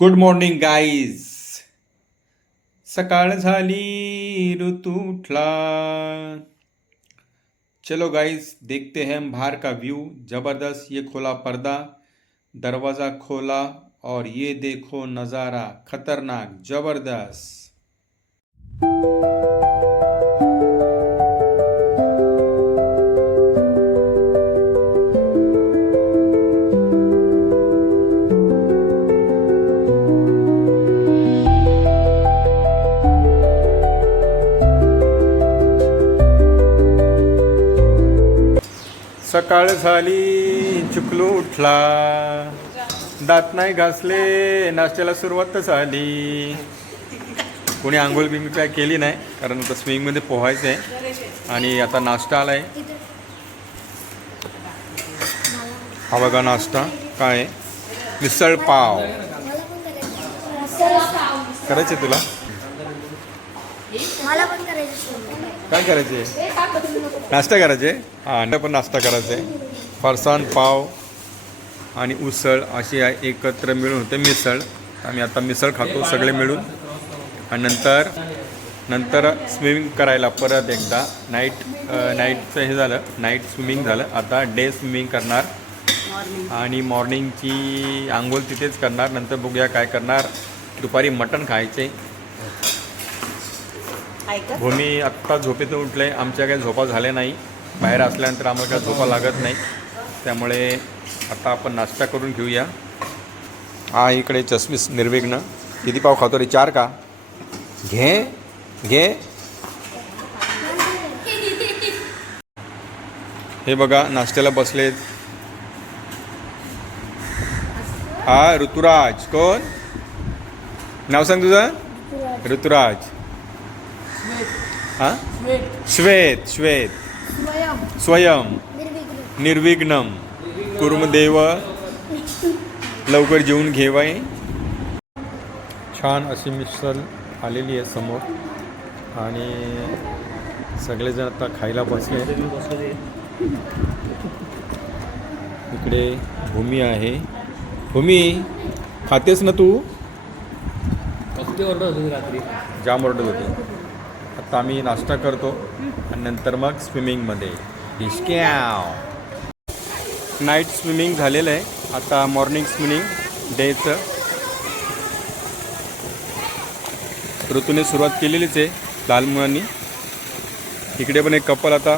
Good morning guys. सकाळ झाली, ऋतू उठला. चलो गाइस, देखते हैं हम बाहर का व्यू. जबरदस्त. ये खोला पर्दा, दरवाज़ा खोला और ये देखो नज़ारा. खतरनाक, जबरदस्त. सकाळ झाली, चुकलू उठला. दात नाही घासले, नाश्त्याला सुरुवात झाली. कोणी आंघोळ बिंघोळ काय केली नाही, कारण आता स्विमिंगमध्ये पोहायचं आहे. आणि आता नाश्ता आला आहे. हा बघा नाश्ता काय आहे, मिसळ पाव. करायचे तुला? काय करायचे? नाश्ता करायचे. हां, पण नाश्ता करायचा आहे. फरसाण, पाव आणि उसळ अशी एकत्र मिळून होते मिसळ. आम्ही आता मिसळ खातो सगळे मिळून. आणि नंतर स्विमिंग करायला परत एकदा. नाईटचं हे झालं, नाईट स्विमिंग झालं. आता डे स्विमिंग करणार आणि मॉर्निंगची आंघोळ तिथेच करणार. नंतर बघूया काय करणार. दुपारी मटण खायचे. भूमी आत्ता झोपेतून उठले. आमच्या काही झोपा झाल्या नाही. बाहेर असल्यानंतर आम्हाला काही झोपा लागत नाही. त्यामुळे आता आपण नाश्ता करून घेऊया. हा इकडे चष्मीस निर्विघ्न. किती पाव खातो रे? 4 का? घे घे. हे बघा नाश्त्याला बसलेत. हा ऋतुराज. कोण नाव सांग तुझं? ऋतुराज. हां, श्वेत. स्वयं निर्विघ्नम कुर्मदेव. लवकर जेवून घेवाय. छान अशी मिसळ आलेली आहे समोर आणि सगळेजण आता खायला बसले. इकडे भूमी आहे. भूमी खातेस ना तू? जाम ओरडत होती. आता आम्ही नाश्ता करतो आणि नंतर मग स्विमिंगमध्ये. डिस्क्याव. नाईट स्विमिंग झालेलं आहे. आता मॉर्निंग स्विमिंग डेचं. ऋतूने सुरुवात केलेलीच आहे लाल मुलांनी. इकडे पण एक कपल आता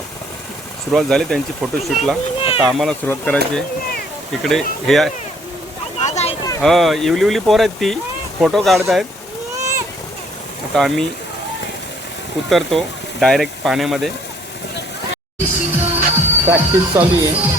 सुरुवात झाली त्यांची फोटोशूटला. आता आम्हाला सुरुवात करायची आहे. इकडे हे आहे, हां इवली पोरं आहेत, ती फोटो काढत आहेत. आता आम्ही उतरतो डायरेक्ट पाण्यामध्ये. प्रॅक्टिस चालू आहे.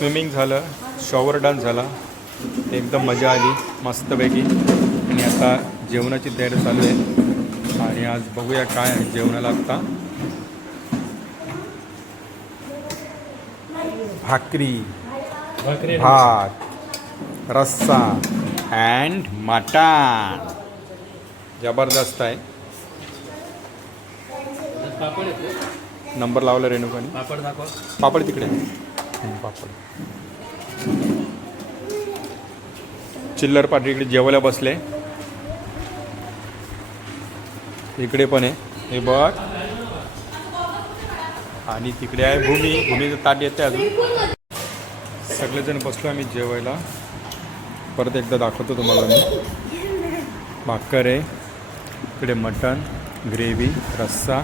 स्विमिंग झालं, शॉवर डान्स झाला, एकदम मजा आली मस्तपैकी. आणि आता जेवणाची तयारी चालू आहे. आणि आज बघूया काय आहे जेवणाला. आत्ता भाकरी, भात, रस्सा अँड मटण. जबरदस्त आहे. नंबर लावला रेणुकाने. पापड दाखव. पापड तिकडे. पापड. चिल्लर पाटील इकडे जेवायला बसले. इकडे पण आहे हे बघ. आणि तिकडे आहे भूमी. भूमीचं ताट येते अजून. सगळेजण बसलो आम्ही जेवायला. परत एकदा दाखवतो तुम्हाला मी. भाकर आहे, इकडे मटण, ग्रेव्ही, रस्सा,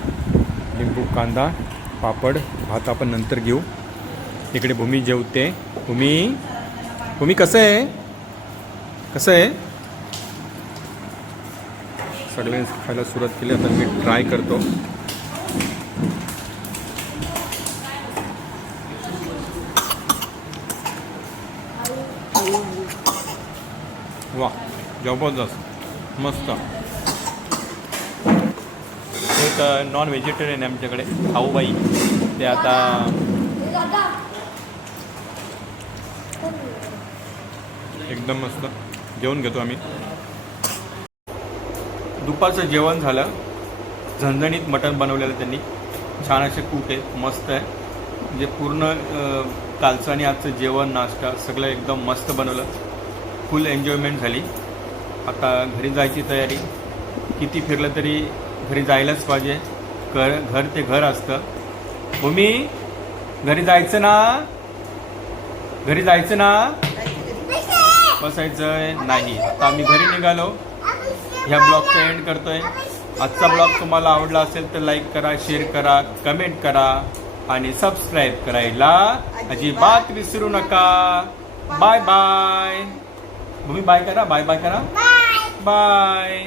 लिंबू, कांदा, पापड, भात आपण नंतर घेऊ. इकडे भूमी जेवते. भूमी कसं आहे, कसं आहे. सगळे खायला सुरुवात केली. आता मी ट्राय करतो. वा, जबरदस्त, मस्त. एक नॉन व्हेजिटेरियन आहे आमच्याकडे, खाऊबाई. ते आता एकदम मस्त जेवण घेतो आम्ही. दुपारचं जेवण झालं. झणझणीत मटण बनवलेलं त्यांनी. छान असे कूक आहे, मस्त आहे. म्हणजे पूर्ण कालचं आणि आजचं जेवण, नाश्ता सगळं एकदम मस्त बनवलं. फुल एन्जॉयमेंट झाली. आता घरी जायची तयारी. किती फिरलं तरी घरी जायलाच पाहिजे. घर ते घर असतं. भूमी, घरी जायचं ना, घरी जायचं ना. बसायचंय नाही. आता आम्ही घरी निघालो. ह्या ब्लॉगचा एंड करतोय. आजचा ब्लॉग तुम्हाला आवडला असेल तर लाईक करा, शेअर करा, कमेंट करा आणि सबस्क्राईब करायला अजिबात विसरू नका. Bye bye. भूमी बाय करा, बाय बाय करा, बाय.